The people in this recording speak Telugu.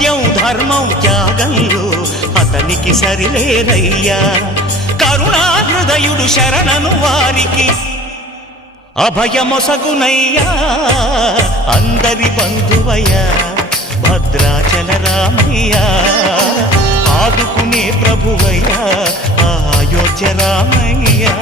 సత్యం ధర్మం త్యాగంలో అతనికి సరిలేరయ్యా. కరుణా హృదయుడు శరణను వారికి అభయమొసగునయ్యా. అందరి బంధువయ్యా భద్రాచల రామయ్యా, ఆదుకునే ప్రభువయ్యా అయోధ్య రామయ్యా.